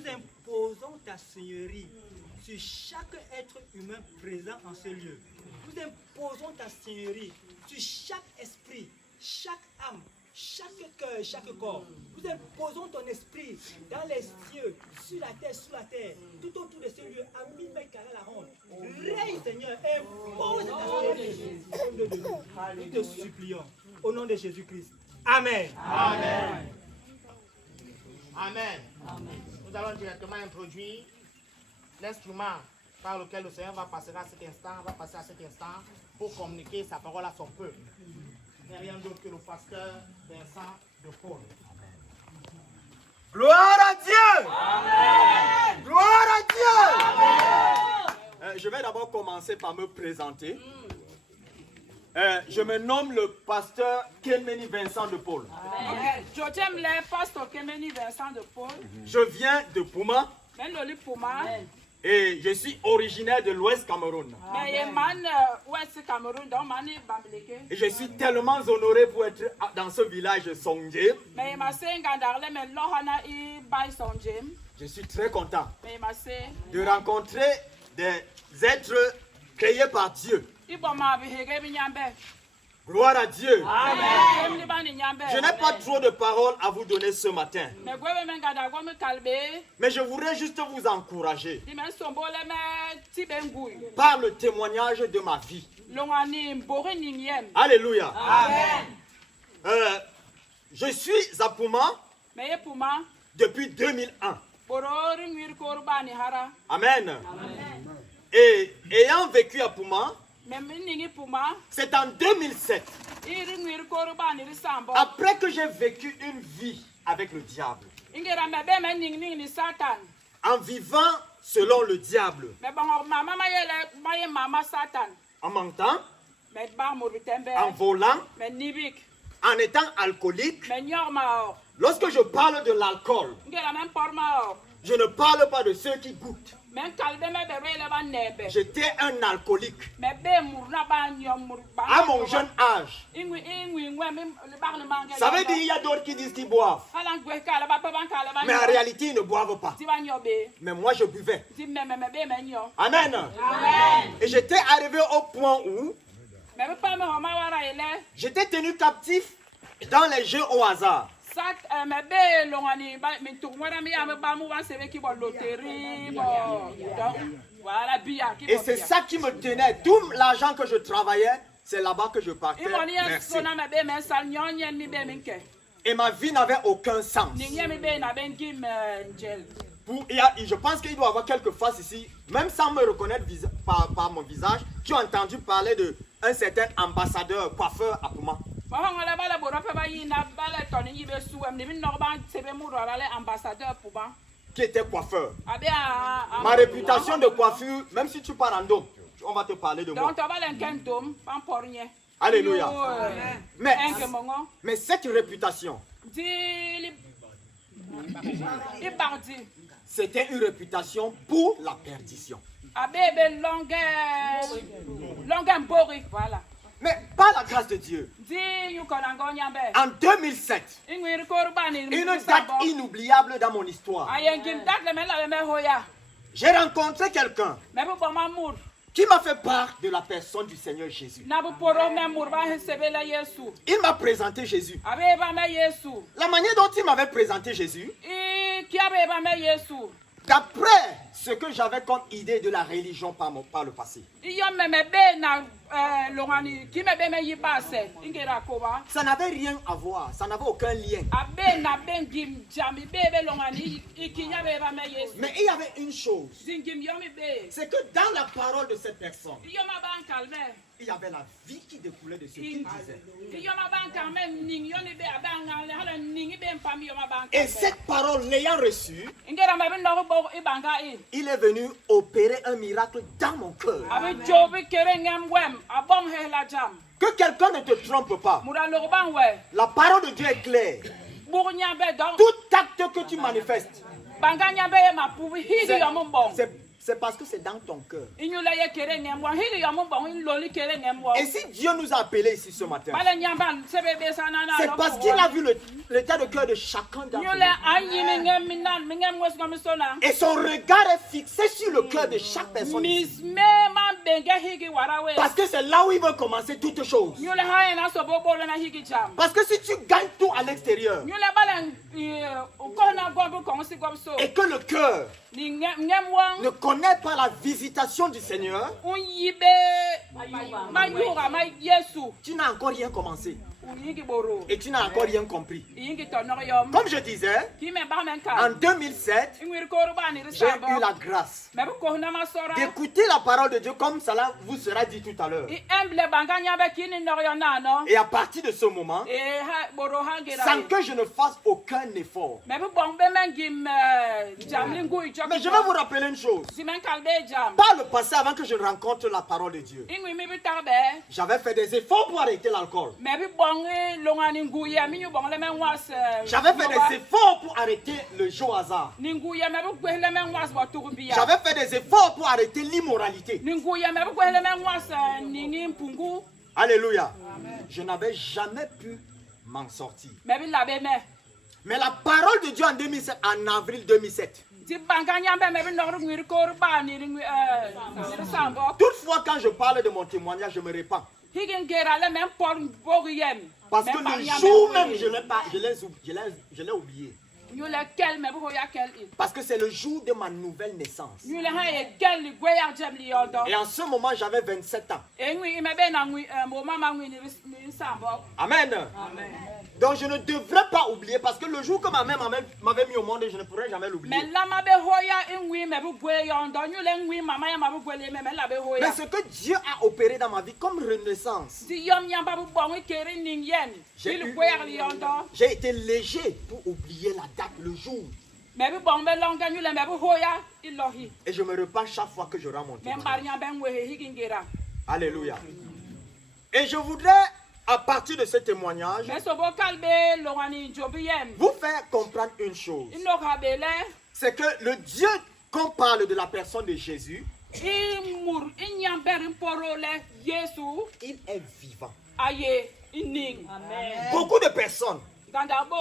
nous imposons ta seigneurie sur chaque être humain présent en ce lieu. Nous imposons ta seigneurie sur chaque esprit, chaque âme, chaque cœur, chaque corps. Nous imposons ton esprit dans les cieux, sur la terre, sous la terre, tout autour de ce lieu, à 1000 mètres carrés la ronde. Règne, Seigneur, impose ta seigneurie au milieu de nous. Nous te supplions, au nom de Jésus-Christ. Amen. Amen. Amen. Nous allons directement introduire l'instrument par lequel le Seigneur va passer à cet instant, pour communiquer sa parole à son peuple. Il n'y a rien d'autre que le pasteur Vincent de Paul. Gloire à Dieu! Amen. Gloire à Dieu! Amen. Je vais d'abord commencer par me présenter. Je me nomme le pasteur Kemeni Vincent de Paul. Je t'aime le pasteur Kemeni Vincent de Paul. Je viens de Pouma et je suis originaire de l'Ouest Cameroun. Et je suis tellement honoré pour être dans ce village Songjem. Je suis très content de rencontrer des êtres créés par Dieu. Gloire à Dieu. Amen. Je n'ai pas trop de paroles à vous donner ce matin. Mais je voudrais juste vous encourager par le témoignage de ma vie. Alléluia. Amen. Je suis à Pouma depuis 2001. Amen. Et ayant vécu à Pouma, c'est en 2007, après que j'ai vécu une vie avec le diable, en vivant selon le diable, en mentant, en volant, en étant alcoolique. Lorsque je parle de l'alcool, je ne parle pas de ceux qui goûtent. J'étais un alcoolique à mon jeune âge. Ça veut dire qu'il y a d'autres qui disent qu'ils boivent, mais en réalité ils ne boivent pas. Mais moi je buvais. Amen. Et j'étais arrivé au point où j'étais tenu captif dans les jeux au hasard. Et c'est ça qui me tenait. Tout l'argent que je travaillais, c'est là-bas que je partais. Merci. Et ma vie n'avait aucun sens. Je pense qu'il doit y avoir quelques faces ici, même sans me reconnaître par mon visage, qui ont entendu parler d'un certain ambassadeur coiffeur à Pouma. Qui était coiffeur. Ma réputation de coiffure, même si tu pars en dôme, on va te parler de moi. Alléluia. Mais cette réputation, c'était une réputation pour la perdition. Mais par la grâce de Dieu, en 2007, une date inoubliable dans mon histoire, j'ai rencontré quelqu'un qui m'a fait part de la personne du Seigneur Jésus. Il m'a présenté Jésus. La manière dont il m'avait présenté Jésus, d'après ce que j'avais comme idée de la religion par le passé, ça n'avait rien à voir, ça n'avait aucun lien. Mais il y avait une chose, c'est que dans la parole de cette personne, il y avait la vie qui découlait de ce qu'il disait. Et cette parole, l'ayant reçue, il est venu opérer un miracle dans mon cœur. Que quelqu'un ne te trompe pas. La parole de Dieu est claire. Tout acte que tu manifestes, c'est c'est parce que c'est dans ton cœur. Inyula ye kere ngemwa higi yomu bon loli kere ngemwa. Et si Dieu nous a appelés ici ce matin, Bale nyamba sebebe sanana. c'est parce qu'il a vu l'état de cœur de chacun d'entre Nyule nous. anyi mingem minan mingem wes komisona. Et son regard est fixé sur le cœur de chaque personne ici. Misme man benge higi warawe. Parce que c'est là où il veut commencer toutes choses. Nyule haye na sobobo na higi jam. Parce que si tu gagnes tout à l'extérieur Nyule bale ukona gogo konsi gomso. et que le cœur Ni ngemwa ne connaît pas la visitation du Seigneur, unyibe mayura may Yesu. tu n'as encore rien commencé Uyingi boro. et tu n'as encore rien compris. Uyingi tonor yom. Comme je disais, Ki me ba menka. en 2007, Ingwir korba ni j'ai risabo. eu la grâce Me bu ko na masora. d'écouter la parole de Dieu comme cela vous sera dit tout à l'heure. I emble banganya be kini nor nano. Et à partir de ce moment, E ha boro hangira. sans que je ne fasse aucun effort. Me bu bong be mengim jamlingu ijo. Mais je vais vous rappeler une chose. Simen kalbe jam. Par le passé, avant que je rencontre la parole de Dieu, Ingwi mi bi tarbe. j'avais fait des efforts pour arrêter l'alcool. Me bi bong longani nguye mi ñu bong le men was. J'avais fait des efforts pour arrêter le jeu au hasard. Ninguye me bu gwe le men was bo turbia. J'avais fait des efforts pour arrêter l'immoralité. Ninguye me bu gwe le men was ningi mpungu. Alléluia. Je n'avais jamais pu m'en sortir. Me bi labe me. Mais la parole de Dieu en 2007, en avril 2007, Ti banganya be me bi nor ngwir korba ni sambo. toutefois quand je parle de mon témoignage, je me répands. Higin gera le men por bogiyem. Parce que le jour même, je l'ai oublié. Ñu le kel me bu hoya kel il. Parce que c'est le jour de ma nouvelle naissance. Ñu le haye kel li gwe ya jam li yodo. Et en ce moment, j'avais 27 ans. E ngwi me be na ngwi mo mama ngwi ni sambo. Amen. Amen. Donc je ne devrais pas oublier parce que le jour que ma mère m'avait mis au monde, je ne pourrais jamais l'oublier. Me lama be hoya ngwi me bu gwe yodo. Ñu le ngwi mama ya ma bu gwe le me la be hoya. Mais ce que Dieu a opéré dans ma vie comme renaissance, Ti yom yamba bu bongi keri ning yen. Il gwe ya li yodo. j'ai été léger pour oublier la date, le jour. Me bu bong be longa ñu le me bu hoya ilohi. Et je me repens chaque fois que je rends mon Me témoignage. mbar nya ben we higin gera. Alléluia. Et je voudrais, à partir de ce témoignage, Me so bo kalbe longani jobiyem. vous faire comprendre une chose. Ino kabele. C'est que le Dieu, qu'on parle de la personne de Jésus, Imur inyamberin porole Yesu il est vivant. aye ining. Amen. Beaucoup de personnes Gandabo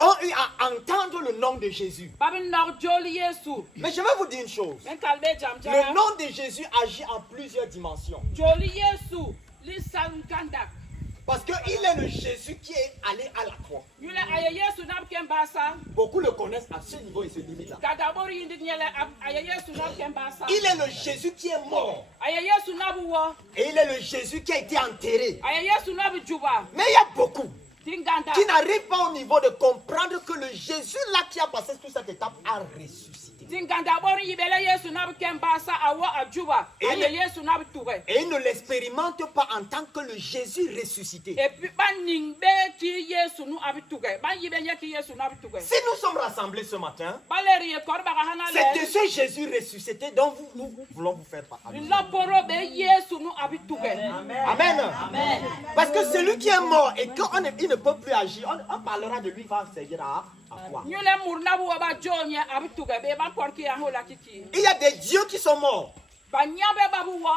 ont eu à entendre le nom de Jésus. babin nor joli Yesu. Mais je vais vous dire une chose. Men kalbe jam Le jam. nom de Jésus agit en plusieurs dimensions. Joli Yesu li san kandak. Parce qu'il est le Jésus qui est allé à la croix. Yule aye Yesu nab kembasa. Beaucoup le connaissent à ce niveau et se limitent là. Gandabo yindik nyele aye Yesu nab kembasa. Il est le Jésus qui est mort. Aye Yesu nab wo. Et il est le Jésus qui a été enterré. Aye Yesu nab juba. Mais il y a beaucoup Dinganda. qui n'arrivent pas au niveau de comprendre que le Jésus là qui a passé toute cette étape a ressuscité. Dinganda bori yibele Yesu nab kembasa awo ajuba. Aye Yesu nab tuwe. Et ils ne l'expérimentent pas en tant que le Jésus ressuscité. Et puis, ban be ki Yesu nu abituge. Ban yibe nye ki Yesu nu abituge. Si nous sommes rassemblés ce matin, Baleri ye korba hana c'est de le. ce Jésus ressuscité dont nous voulons vous faire parler. Lo poro be Yesu nu abituge. Amen. Parce que celui qui est mort et qu'il ne peut plus agir, on parlera de lui, va servir à quoi? Nyule murna bu ba jonye abituge be ban porki ya hola kiki. Il y a des dieux qui sont morts. Ba nyambe babu wo.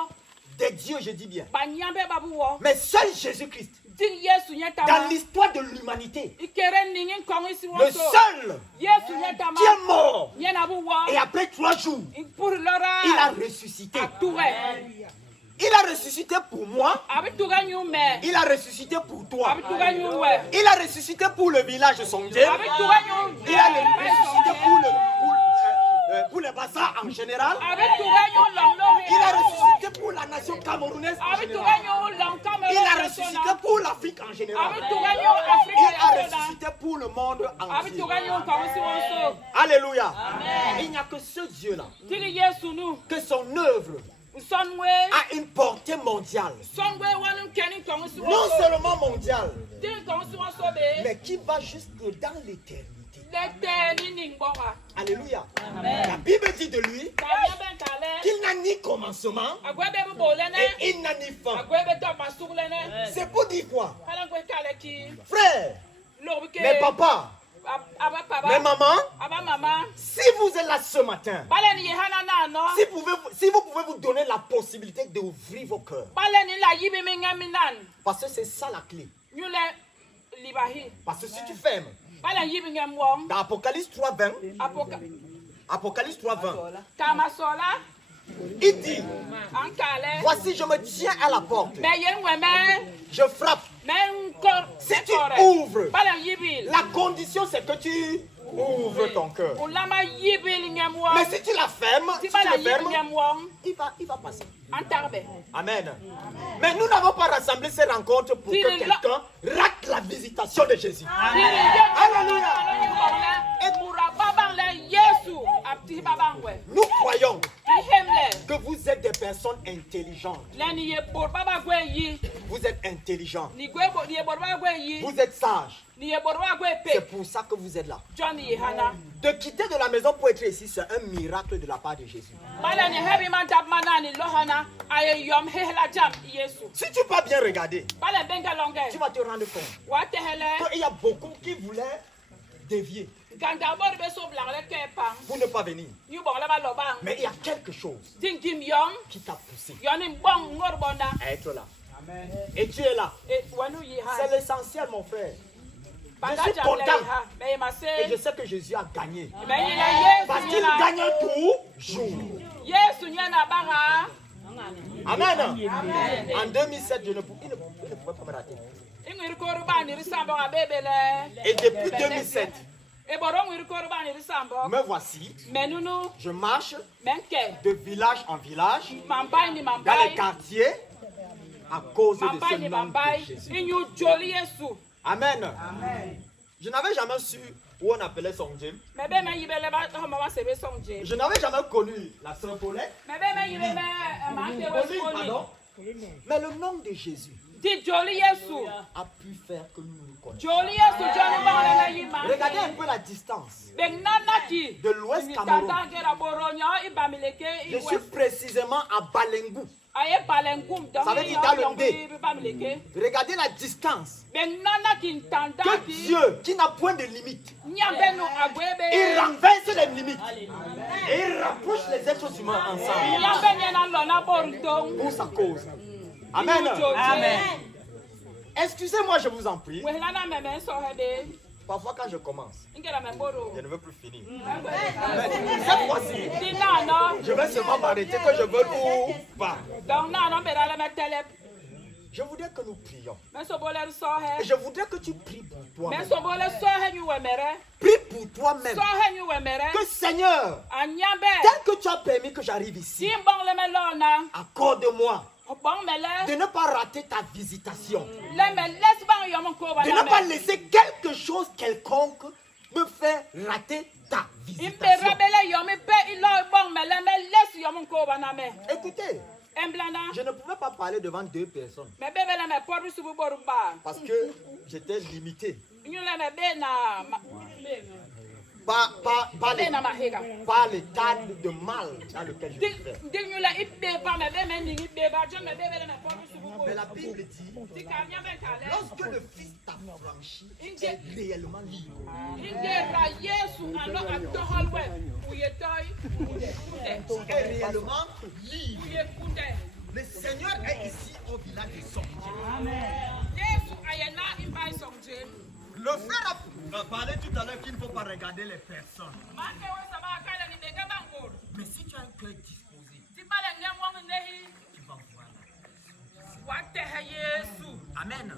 Des dieux, je dis bien. Ba nyambe babu wo. Mais seul Jésus-Christ, Din Yesu nye dans tama. l'histoire de l'humanité, Ikere ningin kongi si le woso. seul Yesu nye tama. qui est mort, Nye na bu wo. et après 3 jours, Pour lora. il a ressuscité. Atuge. Il a ressuscité pour moi, Abituge nyume. il a ressuscité pour toi. Abituge nyuwe. Il a ressuscité pour le village de Songé. Abituge nyume. Il a ressuscité pour les bassins en général. Il a ressuscité pour la nation camerounaise en général. Il a ressuscité pour l'Afrique en général. Il a ressuscité pour le monde entier. Alléluia. Il n'y a que ce Dieu-là, que son œuvre a une portée mondiale. Non seulement mondiale, mais qui va jusque dans l'éternité. Alléluia. La Bible dit de lui qu'il n'a ni commencement et il n'a ni fin. C'est pour dire quoi? Frère, mes papas, mes mamans, si vous êtes là ce matin, bale ni yehana na no si vous pouvez vous donner la possibilité d'ouvrir vos cœurs, bale ni la yibi mi ngami nan parce que c'est ça la clé. nyule libahi Parce que si tu fermes, bale yibi ngam wong dans Apocalypse 3:20, apoka Apocalypse 3:20, kama sola il dit, ankale voici, je me tiens à la porte, me yengweme je frappe. men kor Si tu ouvres, bale yibi la condition c'est que tu ouvres ton cœur. ulama yibi ngam wong Mais si tu la fermes, si ti tu bale le yibi fermes, ngam wong il va passer. antarbe Amen. Mais nous n'avons pas rassemblé ces rencontres pour Si que le- quelqu'un rate la visitation de Jésus. Alléluia. Et pour Yesu apti babangwe. Nous croyons Ihemle. que vous êtes des personnes intelligentes. Leni ye bor baba gwe yi. Vous êtes intelligents. Ni gwe bo ni ye bor baba gwe yi. Vous êtes sages. Ni ye bor baba gwe C'est pe. pour ça que vous êtes là. John ye hana. De quitter de la maison pour être ici, c'est un miracle de la part de Jésus. Bala ni hebi man tap manani lohana aye yom hehla jam Yesu. Si tu pas bien regarder, Bala benga longe. tu vas te rendre compte Wa tehele. qu'il y a beaucoup qui voulaient dévier Ganda bor be so blangle ke pam. pour ne pas venir. Ni bon la ba lo bang. Mais il y a quelque chose Ding kim yom. qui t'a poussé Yoni bong ngor bonda. à être là. Et tu es là. E wanu yi ha. C'est l'essentiel, mon frère. Banga suis jam content. le ha. Me Et mase. je sais que Jésus a gagné. Me yi la Yesu. Parce yi qu'il la- gagne toujours. Yesu nyana bara. Amen. En 2007, il ne pouvait pas me rater. Ingwiri koruba ni risambo abebele. Et depuis 2007, E boro ngwiri koruba ni risambo. me voici. Menunu Je marche menke. de village en village, Mambai ni dans les mambai. quartiers, à cause de Mambai ce ni nom mambai. de Jésus. Inyu joli Yesu. Amen. Je n'avais jamais su où on appelait son Dieu. Mebe me yibele ba ho mama sebe songje. Je n'avais jamais connu la sœur Paulette. Mebe me yibele ma te Pauline, wesoni. pardon. Mais le nom de Jésus Di joli Yesu. a pu faire que nous nous connaissions. Joli Yesu joli ba le yima. Regardez un peu la distance. Ben nanaki. De l'Ouest Cameroun. Tata gera boronya ibamileke Je suis précisément à Balengou. Aye palengum donc. Ça veut dire dans le dé. Ibamileke. Regardez la distance. Ben nanaki ntanda Que ki. Dieu, qui n'a point de limite, Nyambenu agwebe. il renverse les limites. Et il rapproche les êtres humains ensemble Nyambe na lona borutong. pour sa cause. Amen. Amen. Excusez-moi, je vous en prie. Wehlana meme sohede. Parfois, quand je commence, Ingela memboro. je ne veux plus finir. Mais cette fois-ci, Dina no. je vais seulement m'arrêter que je veux ou pas. Donc na no bera le metele. Je voudrais que nous prions. Men so bole Et sohe. je voudrais que tu pries pour Men toi-même. so bole sohe nyu wemere. Prie pour toi-même. Sohe nyu wemere. Que Seigneur, Anyambe. tel que tu as permis que j'arrive ici, Simbong le melona. accorde-moi Bong mele. de ne pas rater ta visitation. Le me lesbang yomon ko De ne pas baname. laisser quelque chose quelconque me faire rater ta Impe visitation. rabele yomi pe ilo bong mele me les yomon ko baname. Écoutez, Emblana. je ne pouvais pas parler devant deux personnes Me bebe le me porbi subu boruba. parce que j'étais limité. Nyu le me be na Par be na mahega. l'état de mal dans lequel je vivais. Dignula ibe ba me be me ni ibe ba je me bebe le me porbi subu Mais la boruba. Bible dit, Tikanya be kale. lorsque le Fils t'a franchi, tu es réellement libre. Ingera Yesu alo atohalwe. Uyetoy. Tu es réellement libre. Uyekunde. Le Seigneur est ici au village de Sondier. Yesu ayena imbai songje. Le frère a parlé tout à l'heure qu'il ne faut pas regarder les personnes. Mande we sama kala ni bega bangor. Mais si tu as un cœur disposé, Tikale ngemwong nehi. tu vas voir la Wate ha Yesu. Amen.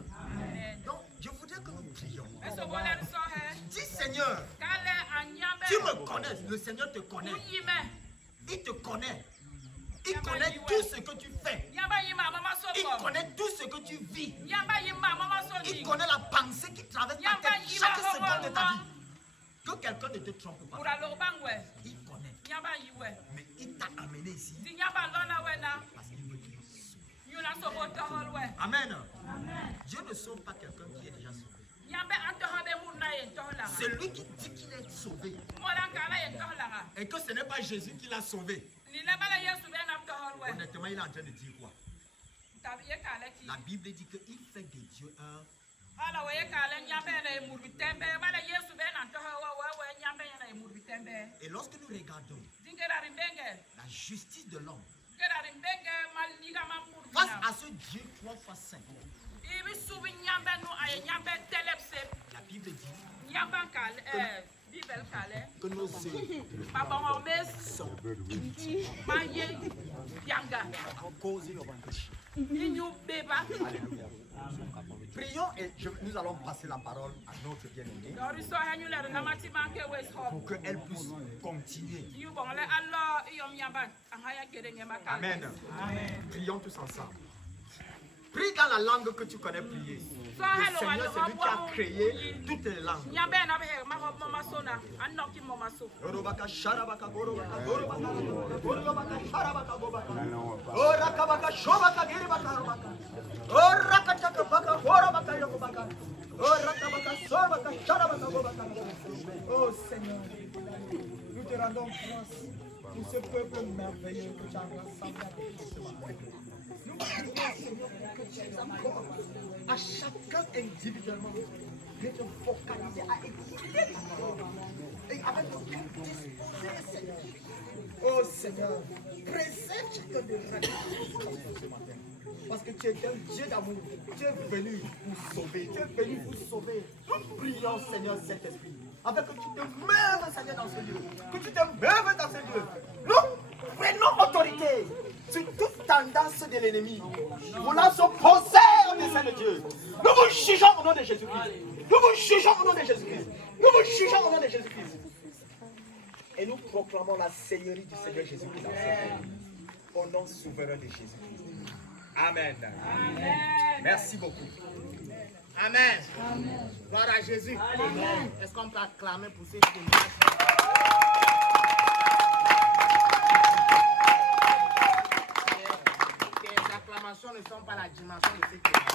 Donc, je voudrais que nous prions. Eso bole sohe. Dis Seigneur, Kale anyambe. tu me connais, le Seigneur te connaît. Uyime. Il te connaît. Il connaît tout ce que tu fais. Yaba yima mama Il soko. connaît tout ce que tu vis. Yaba yima mama Il soko. connaît la pensée qui traverse ta tête chaque seconde de ta vie. Que quelqu'un ne te trompe pas. Pura lo bangwe. Il connaît. Yaba yiwe. Mais il t'a amené ici Di yaba lona wena. parce qu'il veut qu'il sauve. Yuna sobo toholwe. Amen. Dieu ne sauve pas quelqu'un qui est déjà sauvé. Yambe antohobe muna yen tohola. C'est lui qui dit qu'il est sauvé. Mola kala yen tohola. Et que ce n'est pas Jésus qui l'a sauvé. Ni lebala Yesu be nam toholwe. Honnêtement, il est en train de dire quoi? Tabiye kala ki. La Bible dit qu'il fait de Dieu un. Ala weye kala nyambe na murbitembe bala Yesu be nam tohowe wewe. Et lorsque nous regardons la justice de l'homme face à ce Dieu 3 fois 5, la Bible dit que nos œuvres sont inutiles à cause de péché. Prions et nous allons passer la parole à notre bien-aimée pour qu'elle puisse continuer. Amen. Prions tous ensemble. Prie dans la langue que tu connais prier. Le Seigneur, c'est lui qui a créé toutes les langues. Oh Seigneur, nous te rendons grâce pour ce peuple merveilleux que tu as rassemblé avec toi ce matin. Nous prions, Seigneur, que tu nous accordes à chacun individuellement de te focaliser à écouter ta parole et avec le cœur disposé, Seigneur. Oh Seigneur, préserve chacun de nous ce matin. Parce que tu es un Dieu d'amour. Tu es venu pour sauver. Tu es venu pour sauver. Nous prions, Seigneur Saint-Esprit, afin que tu te mêles, Seigneur, dans ce lieu. Que tu te mêles dans ce lieu. Nous prenons autorité sur toute tendance de l'ennemi. Nous la s'opposer au dessein de Dieu. Nous vous jugeons au nom de Jésus-Christ. Nous vous jugeons au nom de Jésus-Christ. Nous vous jugeons au nom de Jésus-Christ. Et nous proclamons la seigneurie du Seigneur Jésus-Christ dans ce lieu. Au nom souverain de Jésus-Christ. Amen. Amen. Merci beaucoup. Amen. Amen. Gloire à Jésus. Amen. Est-ce qu'on peut acclamer pour ces témoignages? Les acclamations ne sont pas la dimension de ces témoignages.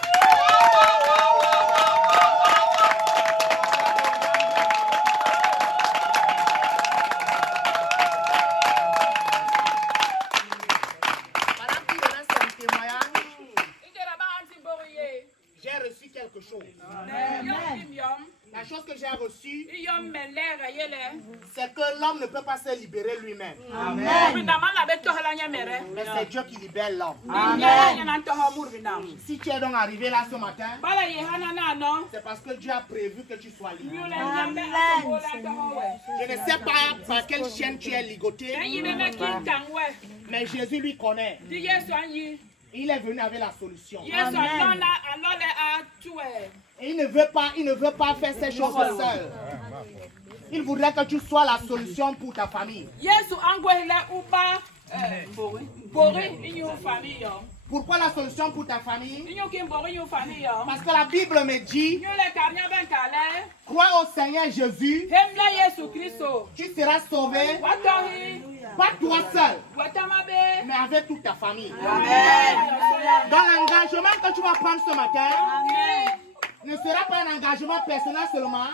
La chose que j'ai reçue, c'est que l'homme ne peut pas se libérer lui-même. Mais c'est Dieu qui libère l'homme. Si tu es donc arrivé là ce matin, c'est parce que Dieu a prévu que tu sois libre. Je ne sais pas par quelle chaîne tu es ligoté, mais Jésus lui connaît. Il est venu avec la solution. Et il ne veut pas faire ces choses seul. Il voudrait que tu sois la solution pour ta famille. Pourquoi la solution pour ta famille? Parce que la Bible me dit, crois au Seigneur Jésus, tu seras sauvé, pas toi seul, mais avec toute ta famille. Dans l'engagement que tu vas prendre ce matin, ne sera pas un engagement personnel seulement,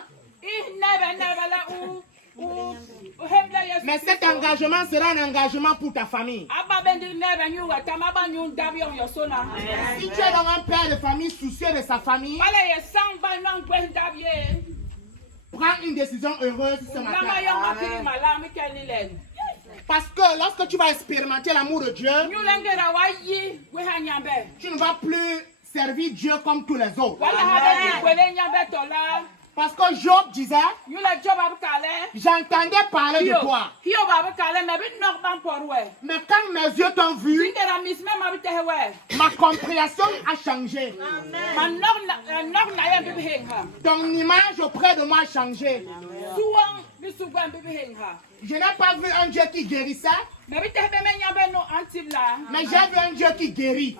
mais cet engagement sera un engagement pour ta famille. Si tu es dans un père de famille soucieux de sa famille, prends une décision heureuse ce matin. Parce que lorsque tu vas expérimenter l'amour de Dieu, tu ne vas plus servir Dieu comme tous les autres. Parce que Job disait, j'entendais parler de toi. Mais quand mes yeux t'ont vu, ma compréhension a changé. Ton image auprès de moi a changé. Je n'ai pas vu un Dieu qui guérissait, mais j'ai vu un Dieu qui guérit.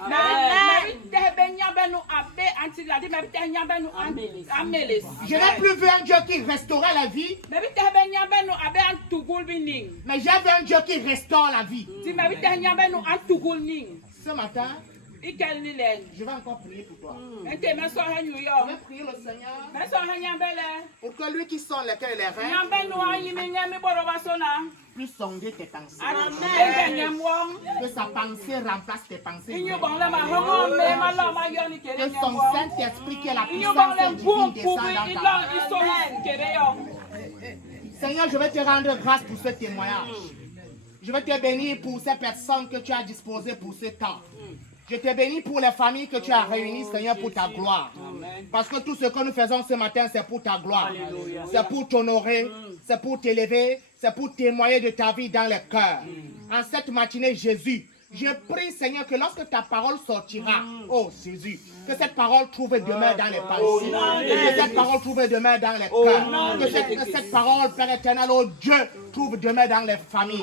Je n'ai plus vu un Dieu qui restaurait la vie, mais j'ai vu un Dieu qui restaure la vie. Ce matin, je vais encore prier pour toi. Je vais prier le Seigneur pour que lui qui sent les cœurs et les reins puisse sonder tes pensées. Que sa pensée remplace tes pensées. Que son Saint-Esprit, qui est la puissance divine, descende dans ta vie. Seigneur, je vais te rendre grâce pour ce témoignage. Je vais te bénir pour ces personnes que tu as disposées pour ce temps. Je te bénis pour les familles que tu as réunies, Seigneur, pour ta gloire. Parce que tout ce que nous faisons ce matin, c'est pour ta gloire. C'est pour t'honorer, c'est pour t'élever, c'est pour témoigner de ta vie dans les cœurs. En cette matinée, Jésus, je prie, Seigneur, que lorsque ta parole sortira, oh Jésus, que cette parole trouve demeure dans les pensées, que cette parole trouve demeure dans les cœurs, que cette parole, Père éternel, oh Dieu, trouve demeure dans les familles.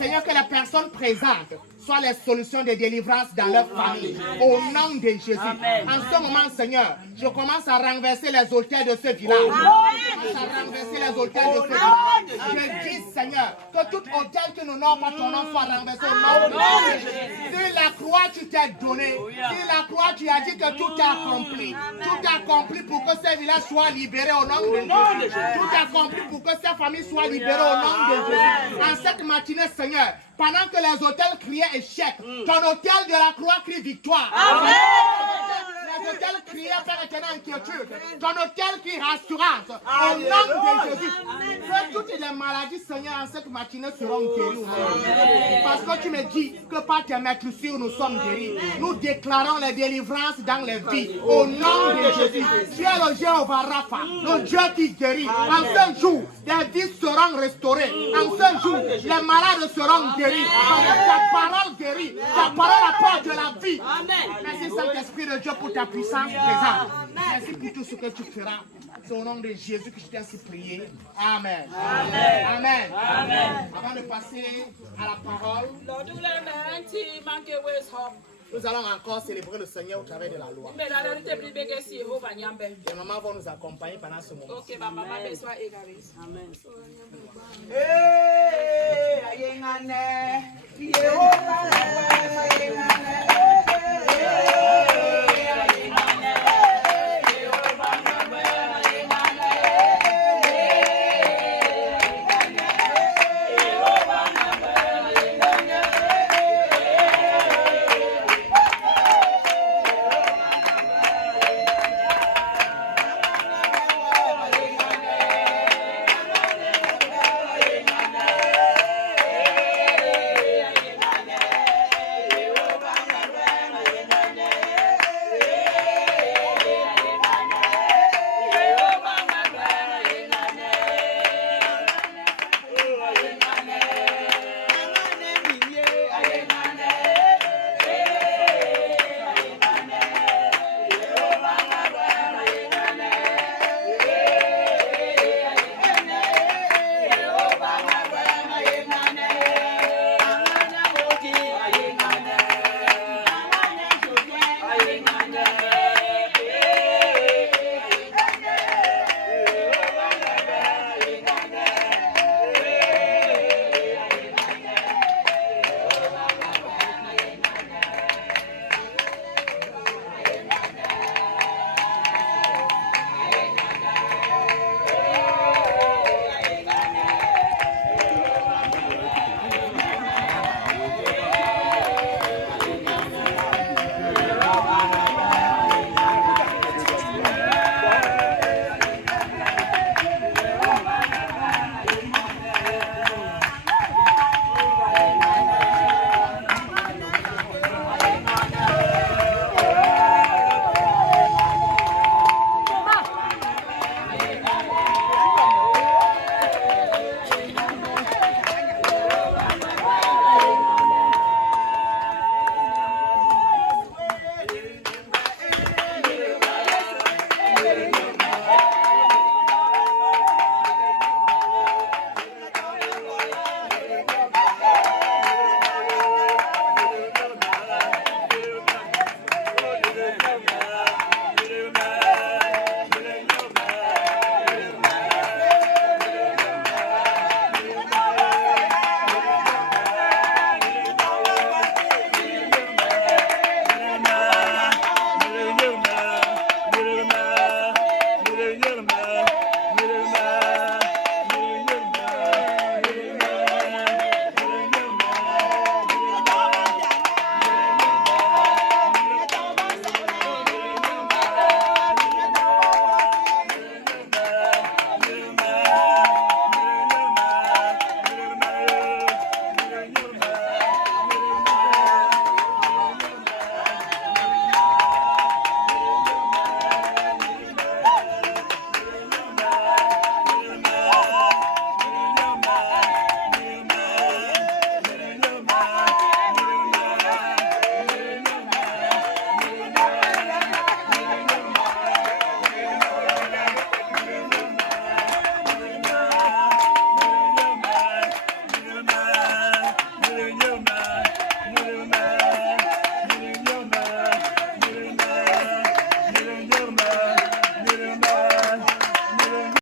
Seigneur, que les personnes présentes soient les solutions de délivrance dans leur famille, au nom de Jésus. En ce moment, Seigneur, je commence à renverser les autels de ce village. Je commence à renverser les autels de ce village. Je dis, Seigneur, que tout autel que nous n'avons pas ton nom soit renversé au nom de Jésus. Sur la croix, tu t'es donné. Sur la croix, tu as dit que tout est accompli. Tout est accompli pour que ce village soit libéré au nom de Jésus. Tout est accompli pour que ces familles soient libérées au nom de Jésus. En cette matinée, Seigneur, pendant que les hôtels criaient échec, ton hôtel de la croix crie victoire. Amen. Les hôtels criaient, Père éternel, inquiétude. Ton hôtel crie rassurance. Au nom de Jésus. Que toutes les maladies, Seigneur, en cette matinée seront guéries. Parce que tu me dis que par tes maîtrisures, nous sommes guéris. Nous déclarons les délivrances dans les vies. Au nom de Jésus. Tu es le Jéhovah Rapha, le Dieu qui guérit. En ce jour, les vies seront restaurées. En ce jour, les malades seront guéris. Ta parole guérit. Ta parole apporte de la vie. Merci Saint-Esprit de Dieu pour ta puissance présente. Merci pour tout ce que tu feras. C'est au nom de Jésus que je t'ai ainsi prié. Amen. Amen. Amen. Avant de passer à la parole, nous allons encore célébrer le Seigneur au travers de la loi. Les mamans vont nous accompagner pendant ce moment. Ok, ma maman, amen. Hey!